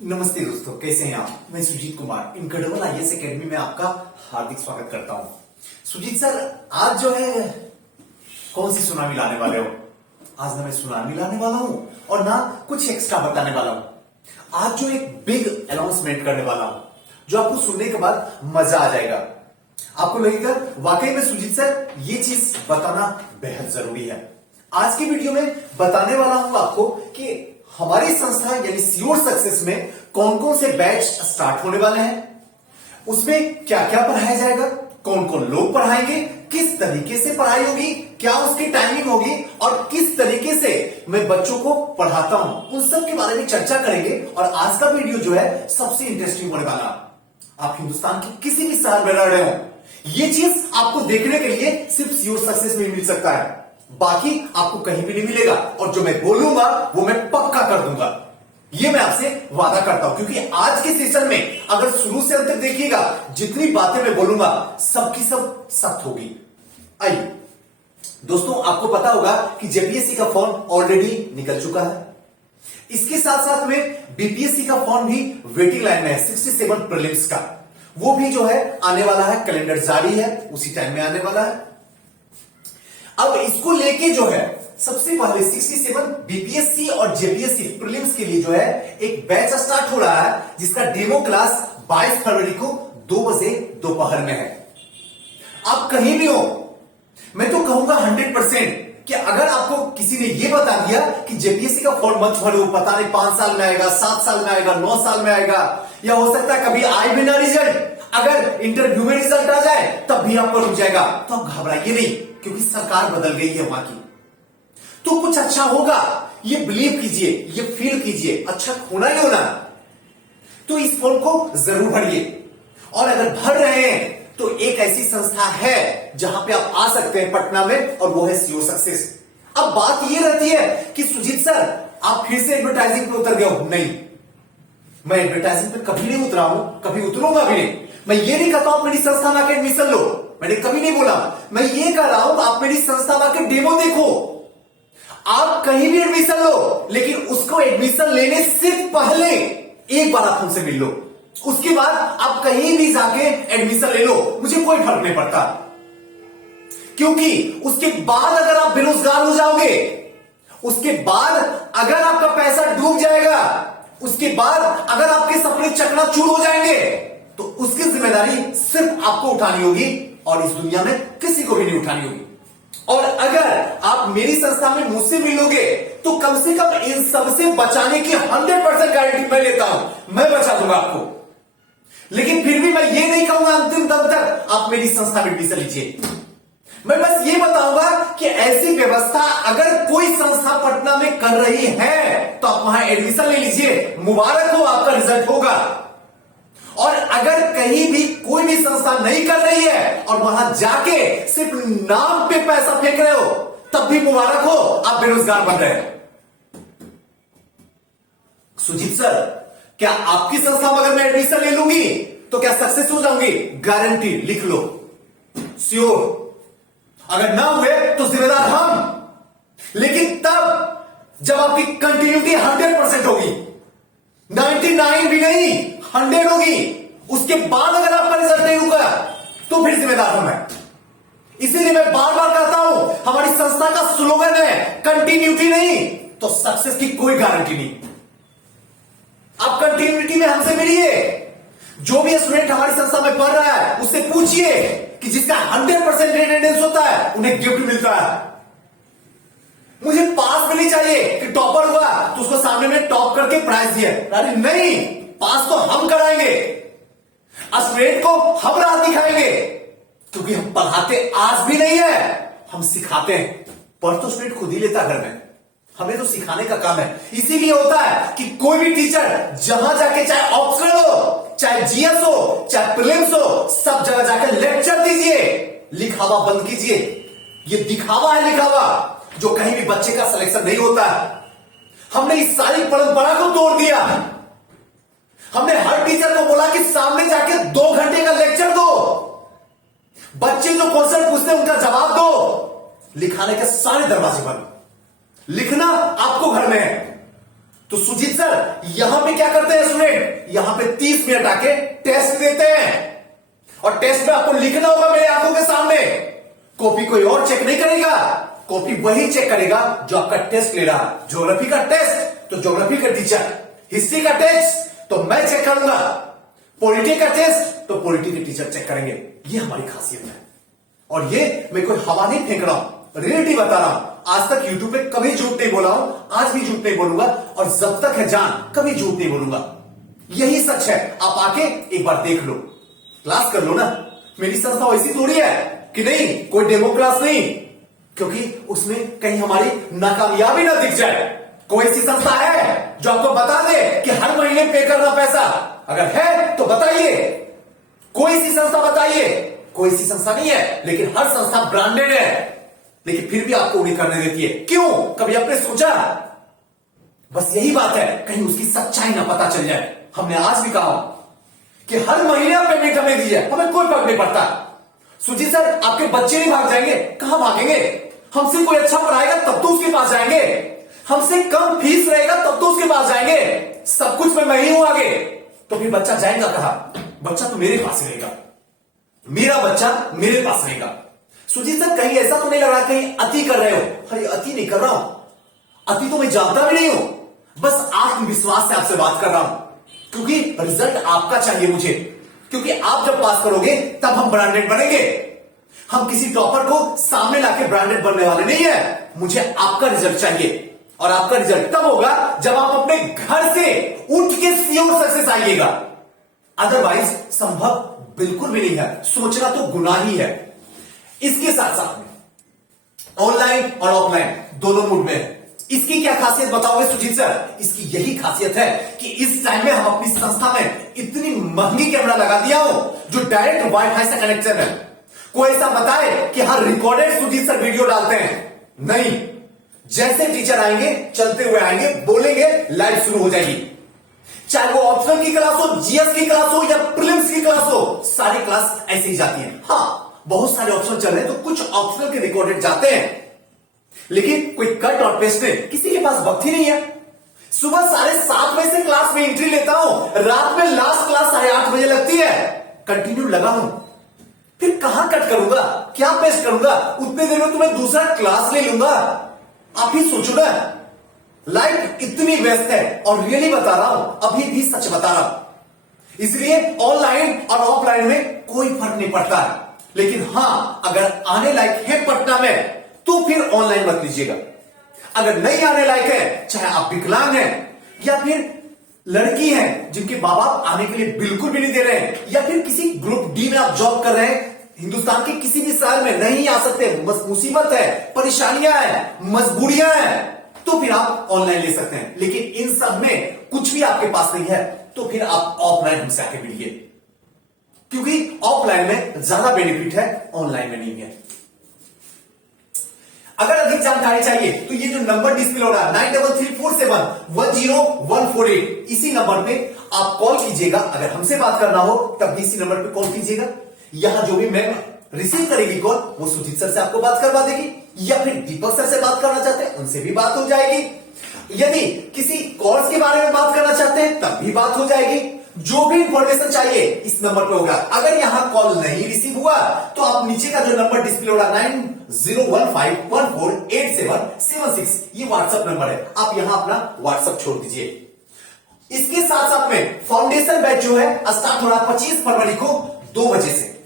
नमस्ते दोस्तों, कैसे हैं आप। मैं Sujit Kumar incredible IAS academy में आपका हार्दिक स्वागत करता हूं। सुजीत सर, आज जो है कौन सी सुनामी लाने वाले हो। आज ना मैं सुनामी लाने वाला हूं और ना कुछ एक्स्ट्रा बताने वाला हूं। आज जो एक बिग अनाउंसमेंट करने वाला हूं जो आपको सुनने के बाद मजा आ जाएगा। आपको लगेगा वाकई में सुजीत सर ये चीज बताना बेहद जरूरी है। आज की वीडियो में बताने वाला हूं आपको कि हमारी संस्था यानी सियोर सक्सेस में कौन कौन से बैच स्टार्ट होने वाले हैं, उसमें क्या क्या पढ़ाया जाएगा, कौन कौन लोग पढ़ाएंगे, किस तरीके से पढ़ाई होगी, क्या उसकी टाइमिंग होगी और किस तरीके से मैं बच्चों को पढ़ाता हूं, उन सब के बारे में चर्चा करेंगे। और आज का वीडियो जो है सबसे इंटरेस्टिंग होने वाला। आप हिंदुस्तान के किसी भी शहर में रह रहे हो, ये चीज आपको देखने के लिए सिर्फ सियोर सक्सेस में मिल सकता है, बाकी आपको कहीं भी नहीं मिलेगा। और जो मैं बोलूंगा वो मैं पक्का कर दूंगा, ये मैं आपसे वादा करता हूं। क्योंकि आज के सेशन में अगर शुरू से अंत तक देखिएगा, जितनी बातें मैं बोलूंगा सबकी सब सख्त होगी। आइए दोस्तों, आपको पता होगा कि जेपीएससी का फॉर्म ऑलरेडी निकल चुका है। इसके साथ साथ में बीपीएससी का फॉर्म भी वेटिंग लाइन में है। 67 प्रीलिम्स का वो भी जो है आने वाला है, कैलेंडर जारी है, उसी टाइम में आने वाला है। अब इसको लेके जो है सबसे पहले 67 बीपीएससी और जेपीएससी प्रीलिम्स के लिए जो है एक बैच स्टार्ट हो रहा है, जिसका डेमो क्लास 22 फरवरी को 2 बजे दोपहर में है। आप कहीं भी हो, मैं तो कहूंगा 100% कि अगर आपको किसी ने यह बता दिया कि जेपीएससी का फॉर्म मत भरो, पता नहीं 5 साल में आएगा, 7 साल में आएगा, 9 साल में आएगा, या हो सकता है कभी आए भी ना रिजल्ट, अगर इंटरव्यू में रिजल्ट आ जाए तब भी आपको रुक जाएगा, तो आप घबराइए नहीं, क्योंकि सरकार बदल गई है वहां की, तो कुछ अच्छा होगा। ये बिलीव कीजिए, ये फील कीजिए, अच्छा होना ही होना। तो इस फॉर्म को जरूर भरिए। और अगर भर रहे हैं तो एक ऐसी संस्था है जहां पे आप आ सकते हैं पटना में, और वो है सियोर सक्सेस। अब बात ये रहती है कि सुजीत सर आप फिर से एडवर्टाइजिंग पे उतर गए हो। नहीं, मैं एडवर्टाइजिंग पे कभी नहीं उतरा हूं, कभी उतरूंगा भी नहीं। मैं ये नहीं कहता हूं मेरी संस्था में आके एडमिशन लो, मैंने कभी नहीं बोला। मैं ये कह रहा हूं आप मेरी संस्था में आके डेमो देखो। आप कहीं भी एडमिशन लो, लेकिन उसको एडमिशन लेने से पहले एक बार आप हमसे मिल लो, उसके बाद आप कहीं भी जाके एडमिशन ले लो, मुझे कोई फर्क नहीं पड़ता। क्योंकि उसके बाद अगर आप बेरोजगार हो जाओगे, उसके बाद अगर आपका पैसा डूब जाएगा, उसके बाद अगर आपके सपने चकनाचूर हो जाएंगे, तो उसकी जिम्मेदारी सिर्फ आपको उठानी होगी और इस दुनिया में किसी को भी नहीं उठानी होगी। और अगर आप मेरी संस्था में मुझसे मिलोगे तो कम से कम इन सबसे बचाने की 100% गारंटी मैं लेता हूं, मैं बचा दूंगा आपको। लेकिन फिर भी मैं ये नहीं कहूंगा अंतिम दम तक आप मेरी संस्था में एडमिशन लीजिए। मैं बस ये बताऊंगा कि ऐसी व्यवस्था अगर कोई संस्था पटना में कर रही है तो आप वहां एडमिशन ले लीजिए, मुबारक हो, आपका रिजल्ट होगा। और अगर कहीं भी कोई भी संस्था नहीं कर रही है और वहां जाके सिर्फ नाम पे पैसा फेंक रहे हो, तब भी मुबारक हो, आप बेरोजगार बन रहे हो। सुजीत सर, क्या आपकी संस्था में अगर मैं एडमिशन ले लूंगी तो क्या सक्सेस हो जाऊंगी? गारंटी लिख लो, श्योर। अगर ना हुए तो जिम्मेदार हम। लेकिन तब जब आपकी कंटिन्यूटी 100% होगी, 99 भी नहीं 100 होगी, उसके बाद अगर आपका रिजल्ट नहीं रुका तो फिर जिम्मेदार हूं मैं। इसीलिए मैं बार बार कहता हूं, हमारी संस्था का स्लोगन है कंटिन्यूटी नहीं तो सक्सेस की कोई गारंटी नहीं। आप कंटिन्यूटी में हमसे मिलिए। जो भी स्टूडेंट हमारी संस्था में पढ़ रहा है उससे पूछिए कि जिसका 100% अटेंडेंस होता है उन्हें गिफ्ट मिलता है। मुझे पास भी नहीं चाहिए कि टॉपर हुआ तो उसको सामने में टॉप करके प्राइज दिया, अरे नहीं, पास तो हम कराएंगे, स्टूडेंट को हम राह दिखाएंगे। क्योंकि हम पढ़ाते आज भी नहीं है, हम सिखाते हैं। पढ़ तो स्टूडेंट खुद ही लेता घर में, हमें तो सिखाने का काम है। इसीलिए होता है कि कोई भी टीचर जहां जाके, चाहे ऑप्शनल हो, चाहे जीएस हो, चाहे प्रीलिम्स हो, सब जगह जाकर लेक्चर दीजिए, लिखावा बंद कीजिए। ये दिखावा है, लिखावा, जो कहीं भी बच्चे का सिलेक्शन नहीं होता है। हमने इस सारी परंपरा को तोड़ दिया। हमने हर टीचर को बोला कि सामने जाके 2 घंटे का लेक्चर दो, बच्चे जो क्वेश्चन पूछते हैं उनका जवाब दो, लिखाने के सारे दरवाजे बंद। लिखना आपको घर में है, तो सुजीत सर यहां पे क्या करते हैं स्टूडेंट, यहां पे 30 मिनट आके टेस्ट देते हैं और टेस्ट में आपको लिखना होगा मेरे आंखों के सामने। कॉपी कोई और चेक नहीं करेगा, कॉपी वही चेक करेगा जो आपका टेस्ट ले रहा। ज्योग्राफी का टेस्ट तो ज्योग्राफी का टीचर, हिस्ट्री का टेस्ट तो मैं चेक करूंगा, पॉलिटी का टेस्ट तो पॉलिटी के टीचर चेक करेंगे। ये हमारी खासियत है और ये मैं कोई हवा नहीं फेंक रहा हूं, रियलिटी बता रहा हूं। आज तक यूट्यूब पे कभी झूठ नहीं बोला हूं, आज भी झूठ नहीं बोलूंगा और जब तक है जान कभी झूठ नहीं बोलूंगा। यही सच है। आप आके एक बार देख लो, क्लास कर लो ना। मेरी संस्था वैसी थोड़ी है कि नहीं कोई डेमो क्लास नहीं, क्योंकि उसमें कहीं हमारी नाकामयाबी ना दिख जाए। कोई ऐसी संस्था है जो आपको बता दे कि हर महीने पे करना पैसा? अगर है तो बताइए, कोई ऐसी संस्था बताइए। कोई ऐसी संस्था नहीं है, लेकिन हर संस्था ब्रांडेड है, लेकिन फिर भी आपको उन्हें करने देती है। क्यों? कभी आपने सोचा? बस यही बात है, कहीं उसकी सच्चाई ना पता चल जाए। हमने आज भी कहा कि हर महीने आप पेमेंट हमें दीजिए, हमें कोई फर्क नहीं पड़ता। सुजीत सर आपके बच्चे नहीं भाग जाएंगे? कहां भागेंगे? हमसे कोई अच्छा पढ़ाएगा तब तो उसके पास जाएंगे, हमसे कम फीस रहेगा तब तो उसके पास जाएंगे। सब कुछ मैं ही हूं आगे, तो फिर बच्चा जाएगा कहां? बच्चा तो मेरे पास रहेगा, मेरा बच्चा मेरे पास रहेगा। सुजीत सर कहीं ऐसा तो नहीं लग रहा कहीं अति कर रहे हो? अरे अति नहीं कर रहा हूं, अति तो मैं जानता भी नहीं हूं, बस आत्मविश्वास से आपसे बात कर रहा हूं, क्योंकि रिजल्ट आपका चाहिए मुझे, क्योंकि आप जब पास करोगे तब हम ब्रांडेड बनेंगे। हम किसी टॉपर को सामने लाके ब्रांडेड बनने वाले नहीं है। मुझे आपका रिजल्ट चाहिए और आपका रिजल्ट तब होगा जब आप अपने घर से उठ के श्योर सक्सेस आइएगा। अदरवाइज संभव बिल्कुल भी नहीं है, सोचना तो गुनाह ही है। इसके साथ साथ में ऑनलाइन और ऑफलाइन दोनों मूड में है। इसकी क्या खासियत बताओगे सुजीत सर? इसकी यही खासियत है कि इस टाइम में हम अपनी संस्था में इतनी महंगी कैमरा लगा दिया हो जो डायरेक्ट वाईफाई से कनेक्शन है। कोई ऐसा बताए कि हाँ रिकॉर्डेड सुजीत सर वीडियो डालते हैं? नहीं, जैसे टीचर आएंगे चलते हुए आएंगे, बोलेंगे, लाइव शुरू हो जाएगी। चाहे वो ऑप्शनल की क्लास हो, जीएस की क्लास हो या प्रीलिम्स की क्लास हो, सारी क्लास ऐसे ही जाती है। हाँ बहुत सारे ऑप्शन चल रहे हैं तो कुछ ऑप्शनल के रिकॉर्डेड जाते हैं, लेकिन कोई कट और पेस्ट में किसी के पास वक्त ही नहीं है। सुबह 7:30 बजे से क्लास में एंट्री लेता हूं, रात में लास्ट क्लास 8:30 बजे लगती है, कंटिन्यू लगा हूं। फिर कहां कट करूंगा, क्या पेस्ट करूंगा? उतने देर में तुम्हें दूसरा क्लास ले लूंगा। आप ही सोचो ना, लाइफ इतनी व्यस्त है और रियली बता रहा हूं, अभी भी सच बता रहा हूं। इसलिए ऑनलाइन और ऑफलाइन में कोई फर्क नहीं पड़ता है, लेकिन हां अगर आने लायक है पटना में तो फिर ऑनलाइन मत लीजिएगा। अगर नहीं आने लायक है, चाहे आप विकलांग हैं या फिर लड़की हैं जिनके मां बाप आने के लिए बिल्कुल भी नहीं दे रहे हैं, या फिर किसी ग्रुप डी में आप जॉब कर रहे हैं, हिंदुस्तान के किसी भी शहर में नहीं आ सकते, मुसीबत है, परेशानियां हैं, मजबूरियां हैं, तो फिर आप ऑनलाइन ले सकते हैं। लेकिन इन सब में कुछ भी आपके पास नहीं है तो फिर आप ऑफलाइन हमसे आके मिलिए, क्योंकि ऑफलाइन में ज्यादा बेनिफिट है, ऑनलाइन में नहीं है। अगर अधिक जानकारी चाहिए तो ये जो नंबर डिस्प्ले हो रहा है 9334710148, इसी नंबर पे आप कॉल कीजिएगा। अगर हमसे बात करना हो तब भी इसी नंबर पे कॉल कीजिएगा। यहां जो भी मैम रिसीव करेगी कॉल वो सुजीत सर से आपको बात करवा देगी, या फिर दीपक सर से बात करना चाहते हैं उनसे भी बात हो जाएगी। यदि किसी कोर्स के बारे में बात करना चाहते हैं तब भी बात हो जाएगी। जो भी इंफॉर्मेशन चाहिए इस नंबर पे होगा। अगर यहां कॉल नहीं रिसीव हुआ तो आप नीचे का जो नंबर डिस्प्ले हो रहा है 9015148776, ये व्हाट्सएप नंबर है, आप यहां अपना व्हाट्सएप छोड़ दीजिए। इसके साथ साथ में फाउंडेशन बैच जो है स्टार्ट हो रहा है 25 फरवरी को 2 बजे से।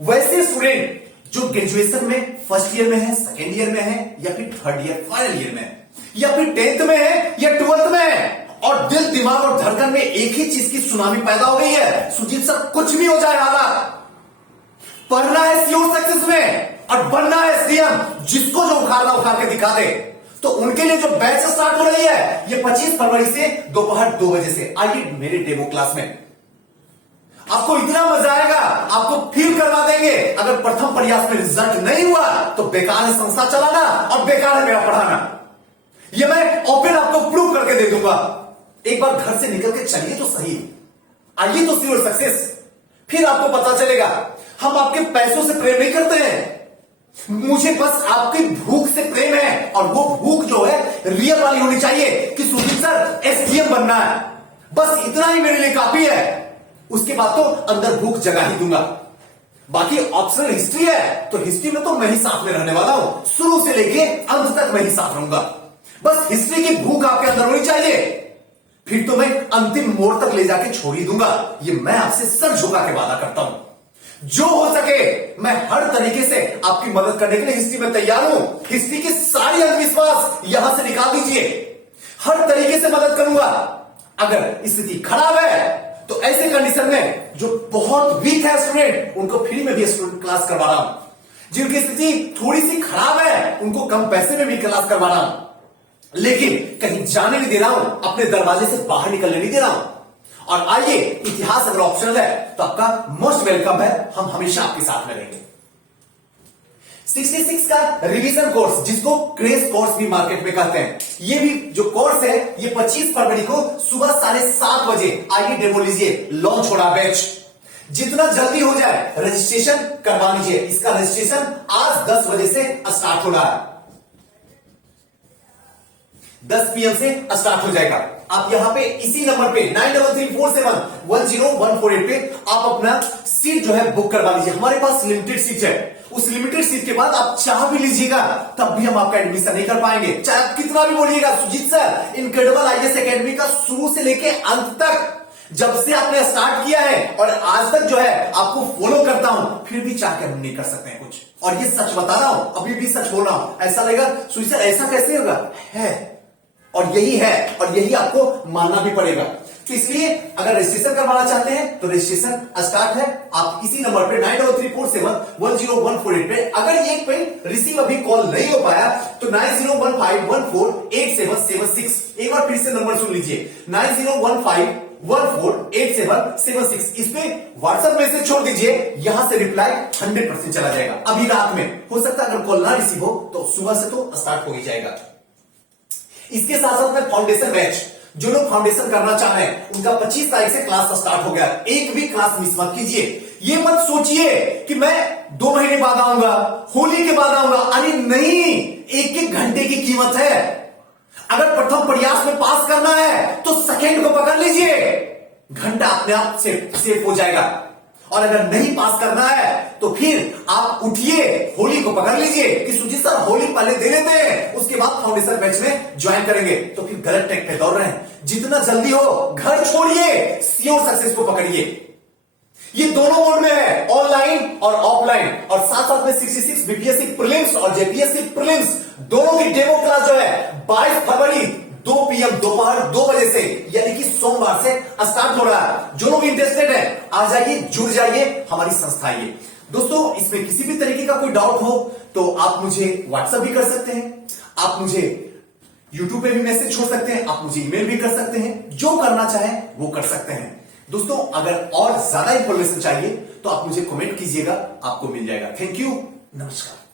वैसे स्टूडेंट जो ग्रेजुएशन में फर्स्ट ईयर में है, सेकेंड ईयर में है, या फिर थर्ड ईयर फाइनल ईयर में है, या फिर 10th में है या 12th में है, और दिल दिमाग और धड़कन में एक ही चीज की सुनामी पैदा हो गई है, सुजीत सर कुछ भी हो जाए हालात, पढ़ना है सीओ सक्सेस में और बनना है सीएम, जिसको जो उखाड़ना उखाड़ के दिखा दे। तो उनके लिए जो बैच स्टार्ट हो रही है ये 25 फरवरी से दोपहर 2 बजे से। आइए मेरे डेमो क्लास में, आपको इतना मजा आएगा, आपको फील करवा देंगे। अगर प्रथम प्रयास में रिजल्ट नहीं हुआ तो बेकार है संस्था चलाना और बेकार है मेरा पढ़ाना, ये मैं ओपन आपको प्रूव करके दे दूंगा। एक बार घर से निकल के चलिए तो सही, आइए तो सीओ सक्सेस, फिर आपको पता चलेगा। हम आपके पैसों से प्रेम नहीं करते हैं, मुझे बस आपकी भूख से प्रेम है, और वो भूख जो है रियल वाली होनी चाहिए कि सुजीत सर एसडीएम बनना है, बस इतना ही मेरे लिए काफी है। उसके बाद तो अंदर भूख जगा ही दूंगा। बाकी ऑप्शनल हिस्ट्री है तो हिस्ट्री में तो मैं ही साथ में रहने वाला हूं, शुरू से लेके अंत तक मैं ही साथ रहूंगा। बस हिस्ट्री की भूख आपके अंदर होनी चाहिए, फिर तो मैं अंतिम मोड़ तक ले जाके छोड़ ही दूंगा। ये मैं आपसे सर झुका के वादा करता हूं। जो हो सके मैं हर तरीके से आपकी मदद करने के लिए हिस्ट्री में तैयार हूं। हिस्ट्री की सारी अंधविश्वास यहां से निकाल दीजिए, हर तरीके से मदद करूंगा। अगर स्थिति खराब है तो ऐसे कंडीशन में जो बहुत वीक है स्टूडेंट, उनको फ्री में भी स्टूडेंट क्लास करवा रहा हूं। जिनकी स्थिति थोड़ी सी खराब है उनको कम पैसे में भी क्लास करवा रहा हूं, लेकिन कहीं जाने नहीं दे रहा हूं, अपने दरवाजे से बाहर निकलने नहीं दे रहा हूं। और आइए, इतिहास अगर ऑप्शनल है तो आपका मोस्ट वेलकम है, हम हमेशा आपके साथ में रहेंगे। 66 का रिवीजन कोर्स, जिसको क्रेज कोर्स भी मार्केट में कहते हैं, ये भी जो कोर्स है ये 25 फरवरी को सुबह 7:30 बजे आइए डेमो लीजिए, लॉन्च हो रहा बैच। जितना जल्दी हो जाए रजिस्ट्रेशन करवा लीजिए। इसका रजिस्ट्रेशन आज 10 बजे से स्टार्ट हो रहा है, 10 PM से स्टार्ट हो जाएगा। आप यहां पे इसी नंबर पे 9334710148 पे आप अपना सीट जो है बुक करवा लीजिए। हमारे पास लिमिटेड सीट है, उस लिमिटेड सीट के बाद आप चाह भी लीजिएगा तब भी हम आपका एडमिशन नहीं कर पाएंगे, चाहे आप कितना भी बोलिएगा Sujit sir incredible IAS academy का शुरू से लेके अंत तक जब से आपने स्टार्ट किया है और आज तक जो है आपको फॉलो करता हूं, फिर भी चाह के हम नहीं कर सकते हैं कुछ। और ये सच बता रहा हूं, अभी भी सच बोल रहा हूं। ऐसा लगेगा सुजीत सर ऐसा कैसे होगा, है और यही है, और यही आपको मानना भी पड़ेगा। तो इसलिए अगर रजिस्ट्रेशन करवाना चाहते हैं तो रजिस्ट्रेशन स्टार्ट है। आप इसी नंबर पे 9334710148 पे, अगर ये कोई रिसीव अभी कॉल नहीं हो पाया तो 9015148776, एक बार फिर से नंबर सुन लीजिए, 9015148776। इस पे व्हाट्सएप मैसेज छोड़ दीजिए, यहां से रिप्लाई 100% चला जाएगा। अभी रात में हो सकता है, अगर कॉल ना रिसीव हो तो सुबह से तो स्टार्ट हो ही जाएगा। इसके साथ साथ में फाउंडेशन बैच, जो लोग फाउंडेशन करना चाह रहे हैं उनका 25 तारीख से क्लास स्टार्ट हो गया। एक भी क्लास मिस मत कीजिए। ये मत सोचिए कि मैं 2 महीने बाद आऊंगा, होली के बाद आऊंगा, अरे नहीं, एक एक घंटे की कीमत है। अगर प्रथम प्रयास में पास करना है तो सेकंड को पकड़ लीजिए, घंटा अपने आप सेफ हो जाएगा। और अगर नहीं पास करना है तो फिर आप उठिए, होली को पकड़ लीजिए कि सुजीत सर होली पहले दे लेते हैं, उसके बाद फाउंडेशन बैच में ज्वाइन करेंगे, तो फिर गलत ट्रैक पे दौड़ रहे हैं। जितना जल्दी हो घर छोड़िए, श्योर सक्सेस को पकड़िए। ये दोनों मोड में है, ऑनलाइन और ऑफलाइन, और साथ साथ में 66 बीपीएससी प्रीलिम्स और जेपीएससी प्रीलिम्स दोनों की डेमो क्लास जो है 22 फरवरी 2 PM दोपहर 2 बजे से, यानी कि सोमवार से स्टार्ट हो रहा है। जो लोग इंटरेस्टेड है आ जाइए, जुड़ जाइए, हमारी संस्था है। दोस्तों, इसमें किसी भी तरीके का कोई डाउट हो तो आप मुझे व्हाट्सएप भी कर सकते हैं, आप मुझे यूट्यूब पे भी मैसेज छोड़ सकते हैं, आप मुझे ईमेल भी कर सकते हैं, जो करना चाहें वो कर सकते हैं। दोस्तों, अगर और ज्यादा इंफॉर्मेशन चाहिए तो आप मुझे कमेंट कीजिएगा, आपको मिल जाएगा। थैंक यू, नमस्कार।